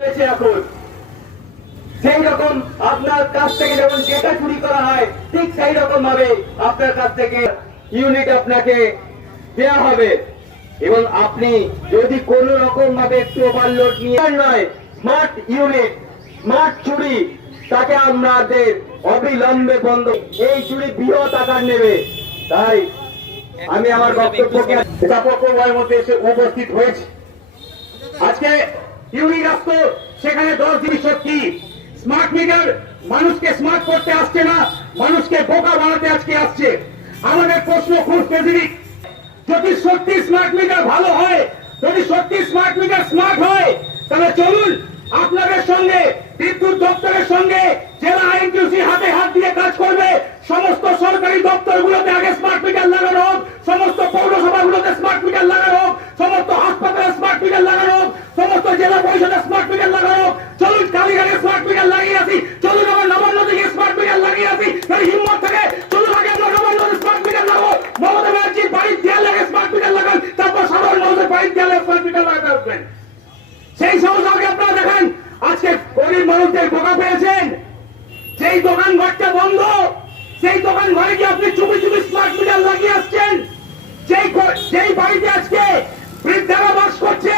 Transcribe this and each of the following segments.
হয়েছে এখন। সেই রকম আপনার কাছ থেকে যেমন ডেটা চুরি করা হয়, ঠিক সেই রকম ভাবে আপনার কাছ থেকে ইউনিট আপনাকে দেওয়া হবে। এবং আপনি যদি কোন রকম ভাবে একটু ওভারলোড নিয়ে নয় স্মার্ট ইউনিট স্মার্ট চুরি, তাকে অবিলম্বে বন্ধ, এই চুরি বৃহৎ আকার নেবে। তাই আমি আমার বক্তব্যকে উপস্থিত হয়েছি। আজকে ইউনিক সেখানে দশ জিনিস সত্যি। স্মার্ট মিটার মানুষকে স্মার্ট করতে আসছে না, মানুষকে বোকা বানাতে আজকে আসছে। আমাদের প্রশ্ন খুব স্পেসিফিক যদি সত্যি স্মার্ট মিটার ভালো হয়, যদি সত্যি স্মার্ট মিটার স্মার্ট হয়, তাহলে চলুন আপনাদের সঙ্গে, বিদ্যুৎ দপ্তরের সঙ্গে, জেলা আইনটিউসি হাতে হাত দিয়ে কাজ করবে, সমস্ত সরকারি দপ্তরগুলোতে আগে স্মার্ট মিটার লাগানো হোক, সমস্ত পৌরসভাগুলোতে স্মার্ট মিটার লাগানো হোক সমস্ত হাসপাতালে স্মার্ট মিটার লাগানো হোক সমস্ত জেলা পরিষদে স্মার্ট মিটার লাগানো চলুন কালীঘাটে স্মার্ট মিটার লাগিয়ে আসি। চলুন আমার নবান্ন থেকে স্মার্ট মিটার লাগিয়ে আসি। যদি হিম্মত থাকে চলুন আগে আমরা নবান্ন স্মার্ট মিটার লাগাবো। মমতা ব্যানার্জির বাড়ির দেয়ালে স্মার্ট মিটার লাগান, তারপর সাধারণ মানুষের বাড়ির দেয়ালে স্মার্ট মিটার লাগাতে আসবেন। সেই সমস্ত আগে আপনারা দেখেন। আজকে গরিব মানুষদের বোকা পেয়েছেন। যেই দোকান ঘরটা বন্ধ, সেই দোকান ঘরে কি আপনি চুপি চুপি স্মার্ট মিটার লাগিয়ে আসছেন। যেই যেই বাড়িতে আজকে বৃদ্ধারা বাস করছে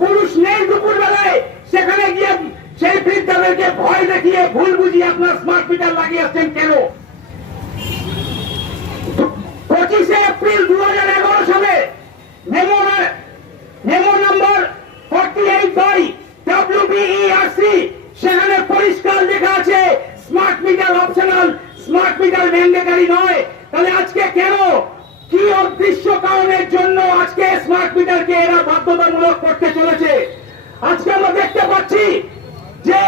পুরুষ নেই দুপুর বেলায় সেখানে গিয়ে সেই বৃদ্ধাদেরকে ভয় দেখিয়ে ভুল বুঝিয়ে আপনার স্মার্ট আসছেন কেন? পঁচিশে এপ্রিল দু হাজার এগারো সালে memo memo number forty eight by WBERC সেখানে পরিষ্কার লেখা আছে smart meter optional smart meter mandatory নয়। তাহলে আজকে কেন? কি অদৃশ্য কারণের জন্য আজকে স্মার্ট মিটারকে এরা বাধ্যতামূলক করতে চলেছে? আজকে আমরা দেখতে পাচ্ছি যে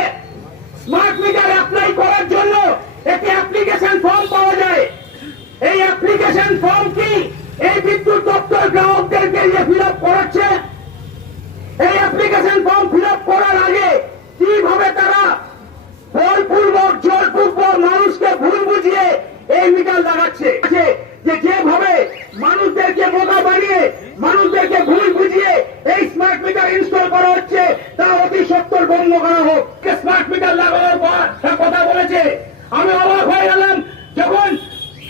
স্মার্ট মিটার অ্যাপ্লাই করার জন্য একটি অ্যাপ্লিকেশন ফর্ম পাওয়া যায়। এই অ্যাপ্লিকেশন ফর্ম কি? এই বিদ্যুৎ দপ্তর গ্রাহকদেরকে যে ফিল আপ করাচ্ছে, এই অ্যাপ্লিকেশন ফর্ম ফিল আপ করার আগে কীভাবে তারা বলপূর্বক জোরপূর্বক মানুষকে ভুল বুঝিয়ে এই মিটার লাগাচ্ছে আছে যে যেভাবে মানুষদেরকে বোকা বানিয়ে মানুষদেরকে ভুল বুঝিয়ে এই স্মার্ট মিটার ইনস্টল করা হচ্ছে তা অতি সত্তর বন্ধ করা হোক স্মার্ট মিটার লাগানোর পর তা কথা বলেছে আমি অবাক হয়ে গেলাম যখন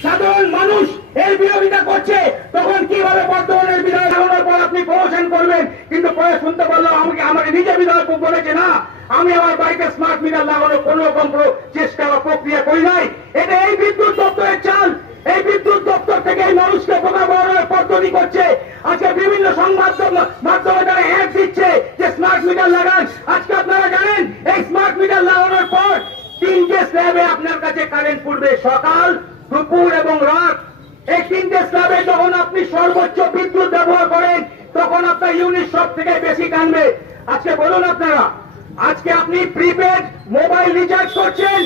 সাধারণ মানুষ এর বিরোধিতা করছে, তখন কীভাবে বর্তমানের বিধায়ক লাগানোর পর আপনি প্রমোশন করবেন? কিন্তু পরে শুনতে পারলাম আমাকে আমাকে নিজে বিধায়ক বলেছে, না, আমি আমার বাড়িতে স্মার্ট মিটার লাগানোর কোন রকম চেষ্টা বা প্রক্রিয়া করি নাই। এটা এই বিদ্যুৎ দপ্তরের চাল এই বিদ্যুৎ দপ্তর থেকে এই মানুষকে বোকা বানানোর পদ্ধতি করছে আজকে বিভিন্ন সংবাদ মাধ্যমে তারা অ্যাড দিচ্ছে যে স্মার্ট মিটার লাগান আজকে আপনারা জানেন এই স্মার্ট মিটার লাগানোর পর তিনটে স্ল্যাবে আপনার কাছে কারেন্ট পড়বে সকাল দুপুর এবং রাত স্ল্যাবে যখন আপনি সর্বোচ্চ বিদ্যুৎ ব্যবহার করেন, তখন আপনার ইউনিট সব থেকে বেশি টানবে আজকে বলুন আপনারা, আজকে আপনি প্রিপেড মোবাইল রিচার্জ করছেন,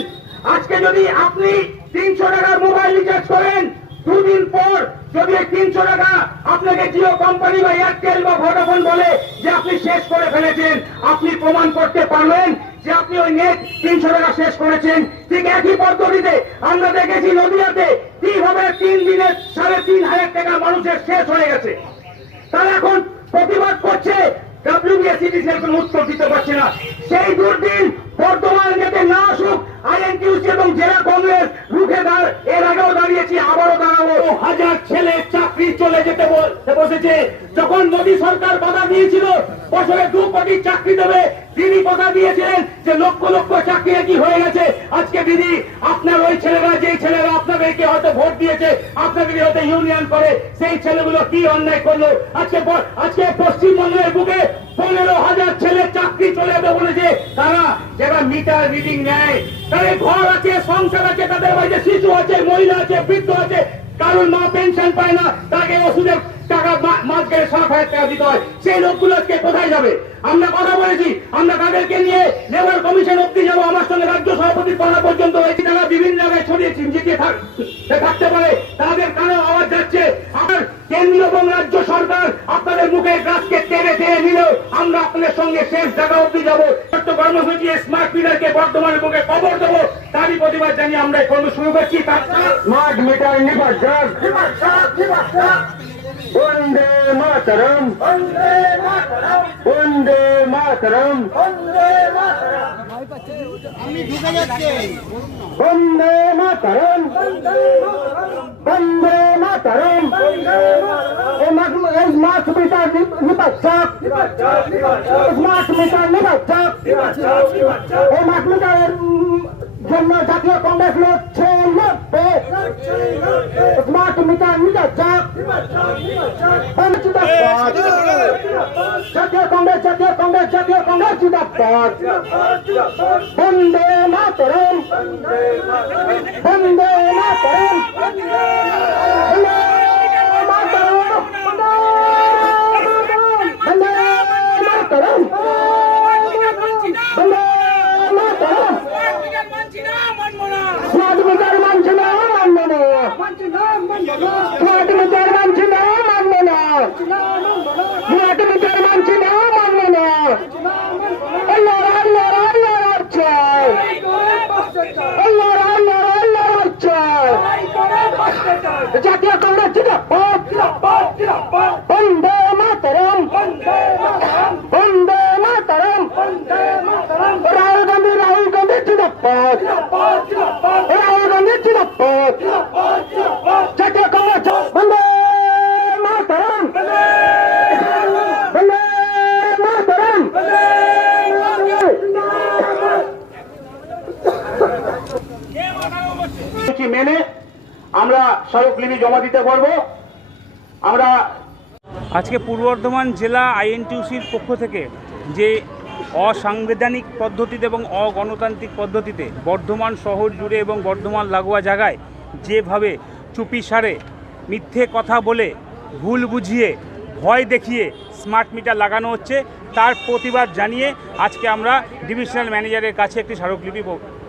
আজকে যদি আপনি তিনশো টাকার মোবাইল রিচার্জ করেন, দুদিন পর যদি তিনশো টাকা আপনাকে জিও কোম্পানি বা এয়ারটেল বা ভোডাফোন বলে যে আপনি শেষ করে ফেলেছেন, আপনি প্রমাণ করতে পারবেন যে আপনি ওই নেট তিনশো টাকা শেষ করেছেন, ঠিক একই পদ্ধতিতে আমরা দেখেছি নদীয়াতে কীভাবে তিন দিনে সাড়ে তিন হাজার টাকা মানুষের শেষ হয়ে গেছে। তারা এখন প্রতিবাদ করছে উত্তর দিতে পারছে না। সেই দুর্দিন বর্তমান যাতে না আসুক আইএনটিউসি এবং জেলা কংগ্রেস রুখে দাঁড় এর আগেও দাঁড়িয়েছি, আবারও দাঁড়াবো। হাজার ছেলে চাকরি চলে যেতে বল- বসেছে। যখন মোদী সরকার বাধা দিয়েছিল, বছরে দু কোটি চাকরি দেবে। তিনি কথা দিয়েছিলেন যে লক্ষ লক্ষ চাকরি কি হয়ে গেছে। আজকে দিদি, আপনার ওই ছেলেরা, যেই ছেলেরা আপনাদেরকে হয়তো ভোট দিয়েছে আপনাদেরকে হয়তো ইউনিয়ন করে, সেই ছেলেগুলো কি অন্যায় করল? আজকে আজকে পশ্চিমবঙ্গের বুকে পনেরো হাজার ছেলে চাকরি চলে যাবে বলেছে। তারা যারা মিটার রিডিং নেয়, তাদের ঘর আছে, সংসার আছে, তাদের বাড়িতে শিশু আছে, মহিলা আছে, বৃদ্ধ আছে, কারোর মা পেনশন পায় না, তাকে ওষুধের টাকা মা- মাস গেলে সাত হাজার টাকা দিতে হয়। সেই লোকগুলো আজকে কোথায় যাবে? আমরা কথা বলেছি আমরা তাদেরকে নিয়ে লেবার কমিশন অব্দি যাব আমার সঙ্গে রাজ্য সভাপতি পাড়া পর্যন্ত হয়েছি তারা বিভিন্ন জায়গায় ছড়িয়ে ছিটিয়ে থাক- থাকতে পারে। তাদের কানে আওয়াজ যাচ্ছে। আমার কেন্দ্রীয় এবং রাজ্য সরকার আপনাদের মুখের গাছকে টেনে টেনে নিলেও আমরা আপনাদের সঙ্গে শেষ জায়গা অব্দি যাব। ছোট্ট কর্মসূচি স্মার্ট মিটারকে বর্তমানের মুখে কবর দেবো। তারই প্রতিবাদ জানিয়ে আমরা কর্ম শুরু করছি। তার স্মার্ট মিটার নিবাসন বন্দে মাতরম। বন্দে মাতরম। আমি ঢুকে যাচ্ছি। বন্দে মাতরম। বন্দে মাতরম। এই মাস এই মাস মিটার নিপাচ্ছাপ। স্মার্ট মিটার নিপাচ্ছাপ। এই মাস মিটারের জন্য জাতীয় কংগ্রেস লড়ছে। লড়বে স্মার্ট মিটার নিপাচ্ছাপ জাতীয় কংগ্রেস জাতীয় কংগ্রেস জাতীয় কংগ্রেস জিন্দাবাদ বন্দে মাতরম বন্দে মাতরম বন্দে মাতরম বন্দে মাতরম স্মার্ট মিটার মানছে না মানবে না স্মার্ট মিটার মানছে না মানবে না স্মার্ট মিটার মানছে না মানবে না আল্লাহ আল্লাহ আল্লাহ আচ্ছা আল্লাহ আল্লাহ আল্লাহ আচ্ছা জাতীয় কংগ্রেস জিন্দাবাদ। বন্দে মাতরম। বন্দে মাতরম। রাহুল গান্ধী রাহুল গান্ধী জিন্দাবাদ। রাহুল গান্ধী জিন্দাবাদ জাতীয় কংগ্রেস বন্দে মাতরম বন্দে মাতরম কর্মসূচি মেনে আমরা জমা দিতে আমরা আজকে পূর্ব বর্ধমান জেলা আইএনটিউসির পক্ষ থেকে যে অসাংবিধানিক পদ্ধতিতে এবং অগণতান্ত্রিক পদ্ধতিতে বর্ধমান শহর জুড়ে এবং বর্ধমান লাগোয়া জায়গায় যেভাবে চুপি সারে, মিথ্যে কথা বলে, ভুল বুঝিয়ে, ভয় দেখিয়ে স্মার্ট মিটার লাগানো হচ্ছে, তার প্রতিবাদ জানিয়ে আজকে আমরা ডিভিশনাল ম্যানেজারের কাছে একটি স্মারকলিপি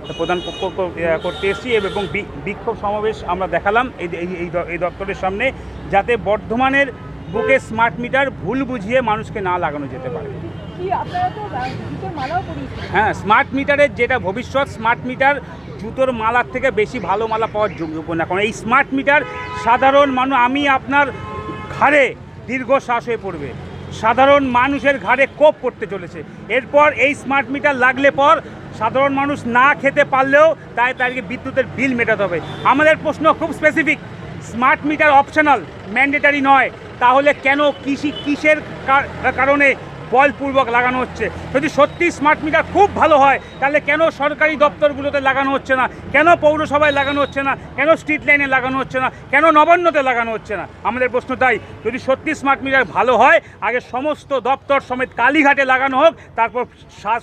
প- পক্ষ করতে এসেছি এবং বিক্ষোভ সমাবেশ আমরা দেখালাম এই এই- এই দপ্তরের সামনে যাতে বর্ধমানের বুকে স্মার্ট মিটার ভুল বুঝিয়ে মানুষকে না লাগানো যেতে পারে। হ্যাঁ স্মার্ট মিটারের যেটা ভবিষ্যৎ স্মার্ট মিটার জুতোর মালার থেকে বেশি ভালো মালা পাওয়ার যোগ্য না কারণ এই স্মার্ট মিটার সাধারণ মানুষ আমি আপনার ঘাড়ে দীর্ঘশ্বাস হয়ে পড়বে। সাধারণ মানুষের ঘাড়ে কোপ করতে চলেছে। এরপর এই স্মার্ট মিটার লাগলে পর সাধারণ মানুষ না খেতে পারলেও তাই তাদেরকে বিদ্যুতের বিল মেটাতে হবে। আমাদের প্রশ্ন খুব specific smart meter optional mandatory নয়। তাহলে কেন কৃষি কিসের কারণে বলপূর্বক লাগানো হচ্ছে। যদি সত্যি স্মার্ট মিটার খুব ভালো হয় তাহলে কেন সরকারি দপ্তরগুলোতে লাগানো হচ্ছে না? কেন পৌরসভায় লাগানো হচ্ছে না? কেন স্ট্রিট লাইনে লাগানো হচ্ছে না? কেন নবান্নতে লাগানো হচ্ছে না? আমাদের প্রশ্ন তাই যদি সত্যি স্মার্ট মিটার ভালো হয় আগে সমস্ত দপ্তর সমেত কালীঘাটে লাগানো হোক তারপর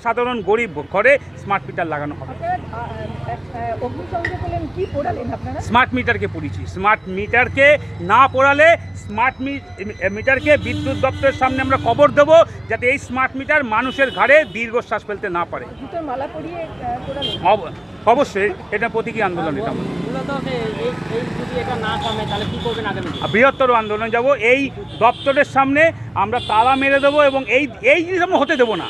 সাধারণ গরিব ঘরে স্মার্ট মিটার লাগানো হবে। স্মার্ট মিটারকে পড়িয়েছি। স্মার্ট মিটারকে না পড়ালে স্মার্ট মিটারকে বিদ্যুৎ দপ্তরের সামনে আমরা খবর দেবো যাতে এই স্মার্ট মিটার মানুষের ঘাড়ে দীর্ঘশ্বাস ফেলতে না পারে। অবশ্যই এটা প্রতীকী আন্দোলন এটা আমাদের। মূলত এই এই- এই যদি এটা না কমে তাহলে কি করবেন আগামী দিনে? আর বৃহত্তর আন্দোলন যাব এই দপ্তরের সামনে আমরা তালা মেরে দেবো এবং এই এই জিনিস আমরা হতে দেবো না।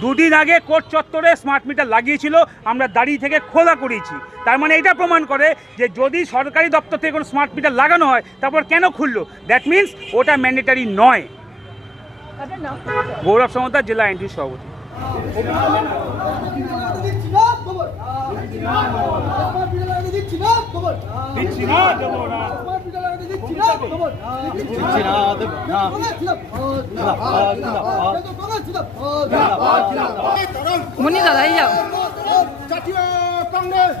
দুদিন আগে কোর্ট চত্বরে স্মার্ট মিটার লাগিয়েছিল আমরা দাঁড়িয়ে থেকে খোলা করিয়েছি। তার মানে এটা প্রমাণ করে যে যদি সরকারি দপ্তর থেকে কোনো স্মার্ট মিটার লাগানো হয় তারপর কেন খুললো? দ্যাট মিন্স ওটা ম্যান্ডেটারি নয়। গৌরব সমতার জেলা এনটি সভাপতি। মনি দাদা এই যাও। কংগ্রেস